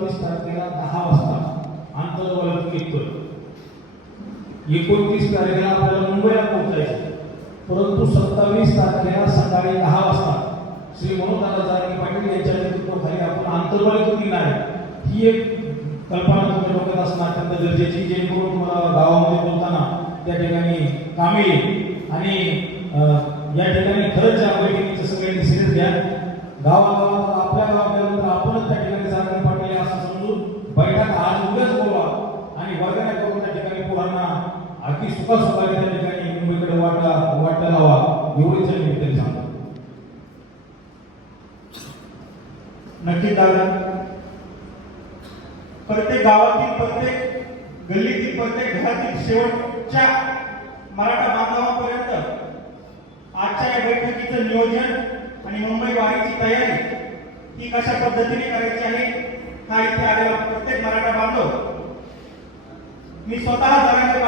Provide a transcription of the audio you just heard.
27 तारखेला 10 वाजता आंतरवलय निघतोय. 29 तारखेला आपल्याला मुंबईला पोहोचायचं, परंतु 27 तारखेला सकाळी 10 वाजता श्री मनोहरदादा जरांगे पाटील यांच्या नेतृत्वाखाली आपण आंतरवलय निघणार आहे. ही एक कल्पना तुमच्या डोक्यात असणं अत्यंत गरजेची, जेणेकरून गावामध्ये बोलताना त्या ठिकाणी कामे येईल. आणि या ठिकाणी खरंच या बैठकीचं सगळ्यांनी सिरियस घ्या. गावागावात आपल्या गावात आपणच त्या ठिकाणी जरांगे पाटील असं समजून बैठक आज उद्याच बोलवा आणि वर्गाने करून त्या ठिकाणी पोरांना अगदी सुखासुखाने त्या ठिकाणी मुंबईकडे वाटा लावा, एवढीच मी तरी सांगतो. नक्की दादा, प्रत्येक गावातील, प्रत्येक गल्लीतील, प्रत्येक घरातील शेवटच्या मराठा बांधवांपर्यंत आजच्या या बैठकीचं नियोजन आणि मुंबई वारीची तयारी ही कशा पद्धतीने करायची आहे हा इथे आलेला प्रत्येक मराठा बांधव मी स्वतः जरांगे